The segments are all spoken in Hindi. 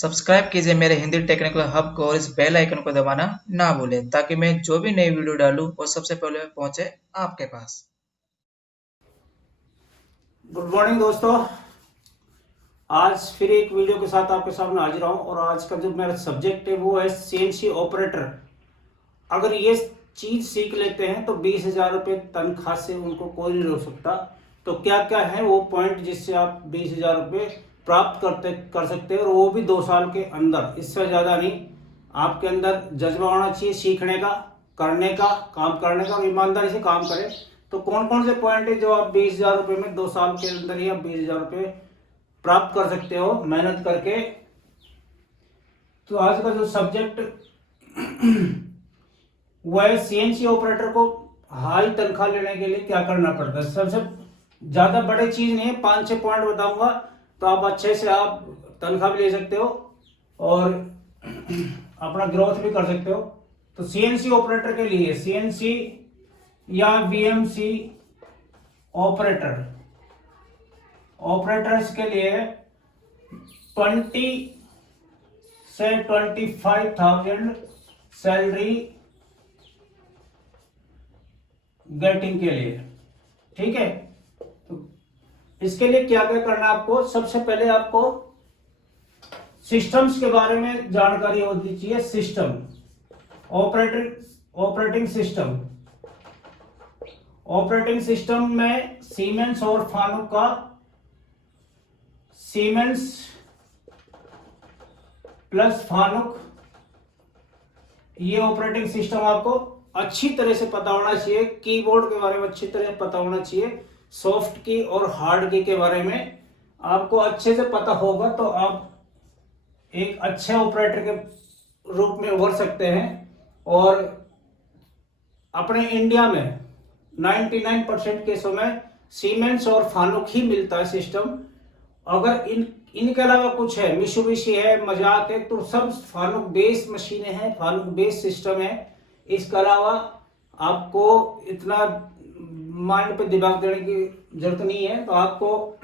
सब्सक्राइब कीजिए मेरे हिंदी टेक्निकल हब को और इस बेल आइकन को दबाना ना भूलें ताकि मैं जो भी नई वीडियो डालूं वो सबसे पहले पहुंचे आपके पास। गुड मॉर्निंग दोस्तों, आज फिर एक वीडियो के साथ आपके सामने हाजिर हूँ और आज का जो मेरा सब्जेक्ट है वो है सीएनसी ऑपरेटर। अगर ये चीज़ सीख लेते हैं तो 20,000 रुपये तनख्वाह से उनको कोई नहीं रोक सकता। तो क्या क्या है वो पॉइंट जिससे आप 20,000 रुपये प्राप्त कर सकते हैं, और वो भी 2 साल के अंदर, इससे ज़्यादा नहीं। आपके अंदर जज्बा होना चाहिए सीखने का, करने का, काम करने का, और ईमानदारी से काम करें। तो कौन कौन से पॉइंट है जो आप 20,000 रुपये में 2 साल के अंदर ही आप 20,000 रुपये प्राप्त कर सकते हो मेहनत करके। तो आज का जो सब्जेक्ट वह सीएनसी ऑपरेटर को हाई तनख्वाह लेने के लिए क्या करना पड़ता है। सबसे ज़्यादा बड़े चीज़ नहीं है, 5-6 पॉइंट बताऊंगा तो आप अच्छे से आप तनख्वाह भी ले सकते हो और अपना ग्रोथ भी कर सकते हो। तो सीएनसी ऑपरेटर के लिए, सीएनसी या वीएमसी ऑपरेटर्स के लिए 20 से 25,000 सैलरी गेटिंग के लिए, ठीक है। तो इसके लिए क्या क्या करना है आपको, सबसे पहले आपको सिस्टम्स के बारे में जानकारी होनी चाहिए। सिस्टम, ऑपरेटिंग सिस्टम में सीमेंस और फानुक का, सीमेंस प्लस फानुक, ये ऑपरेटिंग सिस्टम आपको अच्छी तरह से पता होना चाहिए। कीबोर्ड के बारे में अच्छी तरह से पता होना चाहिए। सॉफ्ट की और हार्ड की के बारे में आपको अच्छे से पता होगा तो आप एक अच्छे ऑपरेटर के रूप में उभर सकते हैं। और अपने इंडिया में 99% केसों में सीमेंस और फानुक ही मिलता है सिस्टम। अगर इनके अलावा कुछ है, मित्सुबिशी है, मजाक है, तो सब फानुक बेस मशीनें हैं, फानुक बेस सिस्टम है। इसके अलावा आपको इतना माइंड पे दिमाग देने की जरूरत नहीं है। तो आपको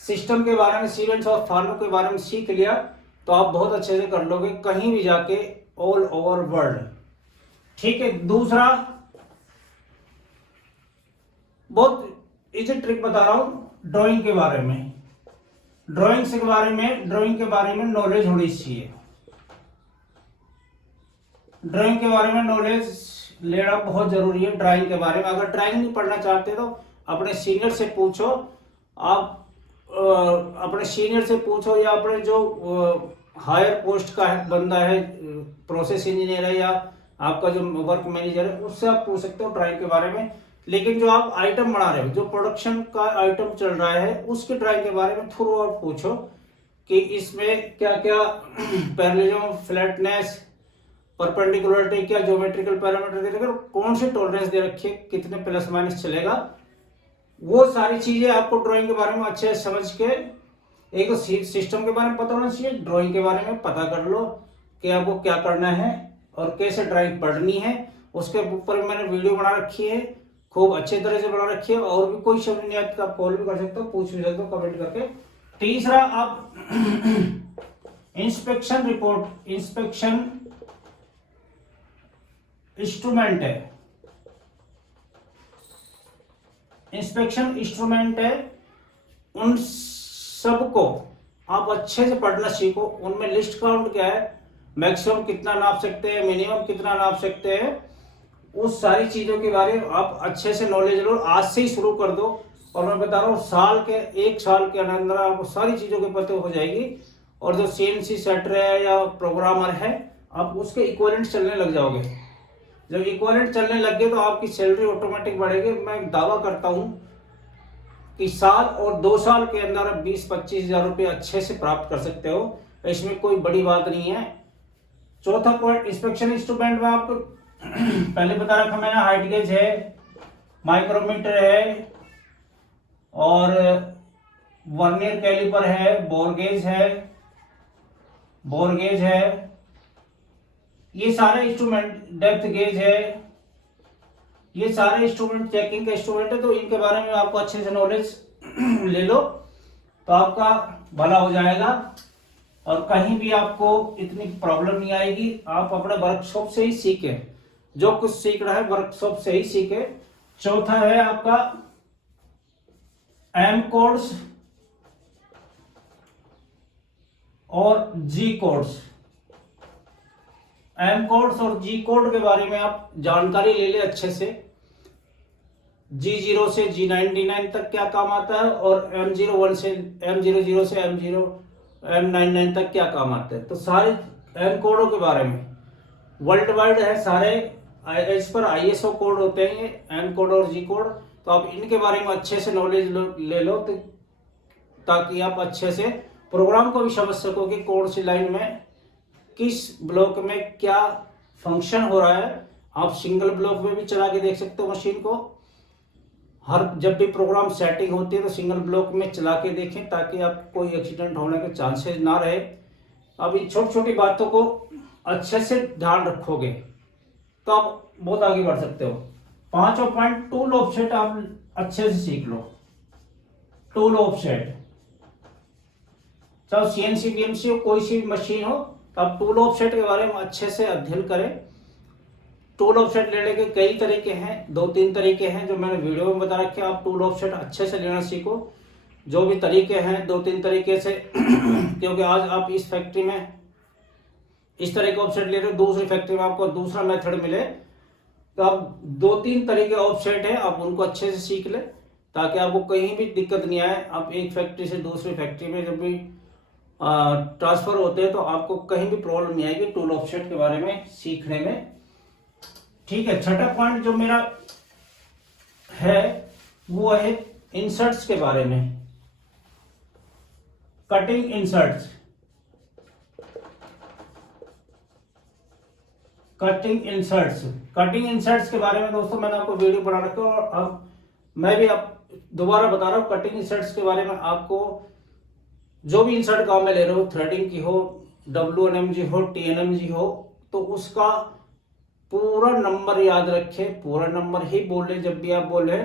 सिस्टम के बारे में, सीमेंस और फानुक के बारे में सीख लिया तो आप बहुत अच्छे से कर लोगे कहीं भी जाके, ऑल ओवर वर्ल्ड, ठीक है। दूसरा, बहुत इजी ट्रिक बता रहा हूं ड्राइंग के बारे में। ड्राइंग के बारे में नॉलेज होनी चाहिए। ड्राइंग के बारे में नॉलेज लेना बहुत जरूरी है। ड्राइंग के बारे में अगर ड्राइंग नहीं पढ़ना चाहते तो अपने सीनियर से पूछो। आप अपने सीनियर से पूछो या अपने जो हायर पोस्ट का बंदा है, प्रोसेस इंजीनियर है, या आपका जो वर्क मैनेजर है, उससे आप पूछ सकते हो ड्राइंग के बारे में। लेकिन जो आप आइटम बना रहे हो, जो प्रोडक्शन का आइटम चल रहा है, उसके ड्राइंग के बारे में थ्रू आउट पूछो कि इसमें क्या क्या पैरेललिज्म, फ्लैटनेस, परपेंडिकुलरिटी, क्या ज्योमेट्रिकल पैरामीटर दे रखे, कौन सी टॉलरेंस दे रखी है, कितने प्लस माइनस चलेगा। वो सारी चीजें आपको ड्राइंग के बारे में अच्छे से समझ के, एक तो सिस्टम के बारे में पता होना चाहिए, ड्राइंग के बारे में पता कर लो कि आपको क्या करना है और कैसे ड्राइंग पढ़नी है। उसके ऊपर मैंने वीडियो बना रखी है, खूब अच्छे तरह से बना रखी है। और भी कोई शब्द नहीं आता तो आप कॉल भी कर सकते हो, पूछ भी सकते हो कमेंट करके। तीसरा, आप इंस्पेक्शन रिपोर्ट, इंस्पेक्शन इंस्ट्रूमेंट है, उन सबको आप अच्छे से पढ़ना सीखो। उनमें लिस्ट काउंट क्या है, मैक्सिमम कितना नाप सकते हैं, मिनिमम कितना नाप सकते हैं, उस सारी चीजों के बारे में आप अच्छे से नॉलेज लो। आज से ही शुरू कर दो और मैं बता रहा हूँ 1 साल के अंदर आपको सारी चीजों के पते हो जाएगी। और जो सीएनसी सेटर है या प्रोग्रामर है, आप उसके इक्विवेलेंट चलने लग जाओगे। जब इक्विवेलेंट चलने लग गए तो आपकी सैलरी ऑटोमेटिक बढ़ेगी। मैं दावा करता हूं कि साल और 2 साल के अंदर आप 20-25 हजार रुपये अच्छे से प्राप्त कर सकते हो। इसमें कोई बड़ी बात नहीं है। चौथा पॉइंट, इंस्पेक्शन इंस्ट्रूमेंट में आपको पहले बता रखा मैंने, हाइट गेज है, माइक्रोमीटर है, और वर्नियर कैलिपर है, बोर गेज है, ये सारे इंस्ट्रूमेंट, डेप्थ गेज है, ये सारे इंस्ट्रूमेंट चेकिंग के इंस्ट्रूमेंट है। तो इनके बारे में आपको अच्छे से नॉलेज ले लो तो आपका भला हो जाएगा। और कहीं भी आपको इतनी प्रॉब्लम नहीं आएगी। आप अपने वर्कशॉप से ही सीखे, जो कुछ सीख रहा है वर्कशॉप से ही सीखे। चौथा है आपका एम कोड्स और जी कोड्स। एम कोड्स और जी कोड के बारे में आप जानकारी ले ले अच्छे से। G0 से G99 तक क्या काम आता है और M01 से M00 से M99 तक क्या काम आता है। तो सारे एम कोडों के बारे में वर्ल्ड वाइड है, सारे इस पर ISO कोड होते हैं एम कोड और जी कोड। तो आप इनके बारे में अच्छे से नॉलेज ले लो, तो ताकि आप अच्छे से प्रोग्राम को भी समझ सको कि कौन सी लाइन में किस ब्लॉक में क्या फंक्शन हो रहा है। आप सिंगल ब्लॉक में भी चला के देख सकते हो मशीन को। हर जब भी प्रोग्राम सेटिंग होती है तो सिंगल ब्लॉक में चला के देखें, ताकि आप कोई एक्सीडेंट होने के चांसेस ना रहे। अब इन छोटी छोटी बातों को अच्छे से ध्यान रखोगे तो आप बहुत आगे बढ़ सकते हो। पांचवा पॉइंट, टूल ऑफसेट आप अच्छे से सीख लो। टूल ऑफसेट, चाहे CNC BMC हो, कोई सी मशीन हो, तो आप टूल ऑफसेट के बारे में अच्छे से अध्ययन करें। टूल ऑफसेट लेने के कई तरीके हैं, 2-3 तरीके हैं जो मैंने वीडियो में बता रखे हैं। आप टूल ऑफसेट अच्छे से लेना सीखो। जो भी तरीके हैं 2-3 तरीके से क्योंकि आज आप इस फैक्ट्री में इस तरह के ऑफसेट ले रहे हो, दूसरी फैक्ट्री में आपको दूसरा मेथड मिले, तो आप 2-3 तरीके ऑफसेट है, आप उनको अच्छे से सीख ले ताकि आपको कहीं भी दिक्कत नहीं आए। आप एक फैक्ट्री से दूसरी फैक्ट्री में जब भी ट्रांसफर होते हैं तो आपको कहीं भी प्रॉब्लम नहीं आएगी टूल ऑफसेट के बारे में सीखने में। ठीक है, छठा पॉइंट जो मेरा है वो है इंसर्ट्स के बारे में। कटिंग इंसर्ट्स, कटिंग इंसर्ट्स के बारे में दोस्तों मैंने आपको वीडियो बना रखा है, और अब मैं भी आप दोबारा बता रहा हूँ। कटिंग इंसर्ट्स के बारे में आपको जो भी इंसर्ट काम में ले रहे हो, थ्रेडिंग की हो, WNMG हो, TNMG हो, तो उसका पूरा नंबर याद रखे। पूरा नंबर ही बोले जब भी आप बोले,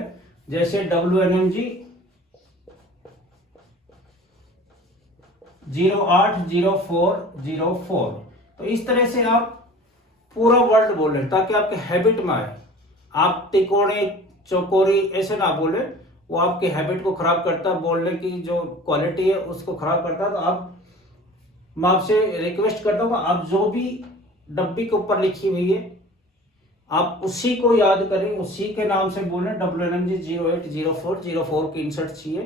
जैसे WNMG 080404, तो इस तरह से आप पूरा वर्ड बोले ताकि आपके हैबिट में आए। आप तिकोने चौकोरी ऐसे ना बोले, वो आपके हैबिट को खराब करता है, बोलने की जो क्वालिटी है उसको खराब करता है। तो मैं आपसे रिक्वेस्ट करता हूँ आप जो भी डब्बी के ऊपर लिखी हुई है आप उसी को याद करें, उसी के नाम से बोलें। WNMG 080404 की इंसर्ट चाहिए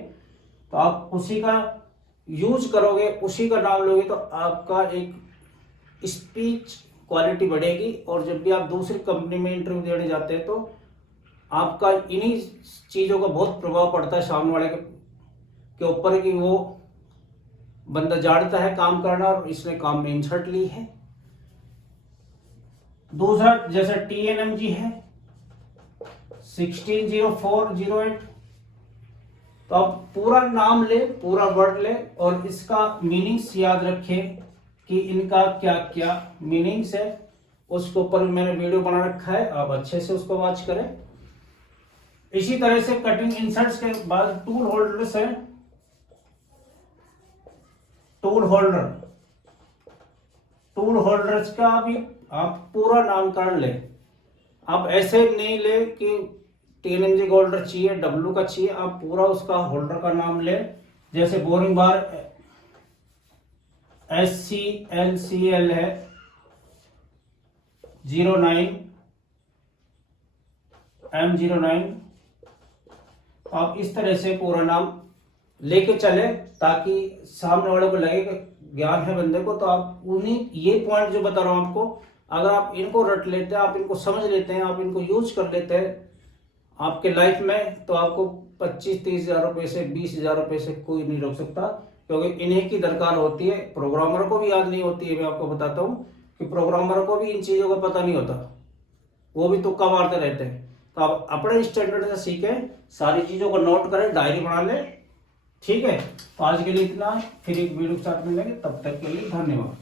तो आप उसी का यूज करोगे, उसी का नाम लोगे, तो आपका एक स्पीच क्वालिटी बढ़ेगी। और जब भी आप दूसरी कंपनी में इंटरव्यू देने जाते हैं तो आपका इन्हीं चीज़ों का बहुत प्रभाव पड़ता है सामने वाले के ऊपर कि वो बंदा जानता है काम करना और इसने काम में इंसर्ट ली है। दूसरा जैसे TNMG है 160408, तो आप पूरा नाम ले, पूरा वर्ड ले और इसका मीनिंग्स याद रखें कि इनका क्या क्या मीनिंग्स है। उसके ऊपर मैंने वीडियो बना रखा है, आप अच्छे से उसको वॉच करें। इसी तरह से कटिंग इंसर्ट्स के बाद टूल होल्डर्स है। टूल होल्डर्स का भी आप पूरा नामकरण ले। आप ऐसे नहीं ले कि TNMG का होल्डर चाहिए, W का चाहिए, आप पूरा उसका होल्डर का नाम ले। जैसे बोरिंग बार SCLCL है 09 M09, आप इस तरह से पूरा नाम लेके चले ताकि सामने वाले को लगे कि ज्ञान है बंदे को। तो आप उन्हीं ये पॉइंट जो बता रहा हूं आपको, अगर आप इनको रट लेते हैं, आप इनको समझ लेते हैं, आप इनको यूज कर लेते हैं आपके लाइफ में, तो आपको 25-30 हज़ार रुपये से 20 हज़ार रुपये से कोई नहीं रोक सकता, क्योंकि इन्हीं की दरकार होती है। प्रोग्रामर को भी याद नहीं होती है। मैं आपको बताता हूँ कि प्रोग्रामर को भी इन चीज़ों का पता नहीं होता, वो भी तुक्का मारते रहते हैं। तो आप अपने स्टैंडर्ड से सीखें, सारी चीज़ों को नोट करें, डायरी बना लें। ठीक है, तो आज के लिए इतना, फिर एक वीडियो के साथ मिलेंगे, तब तक के लिए धन्यवाद।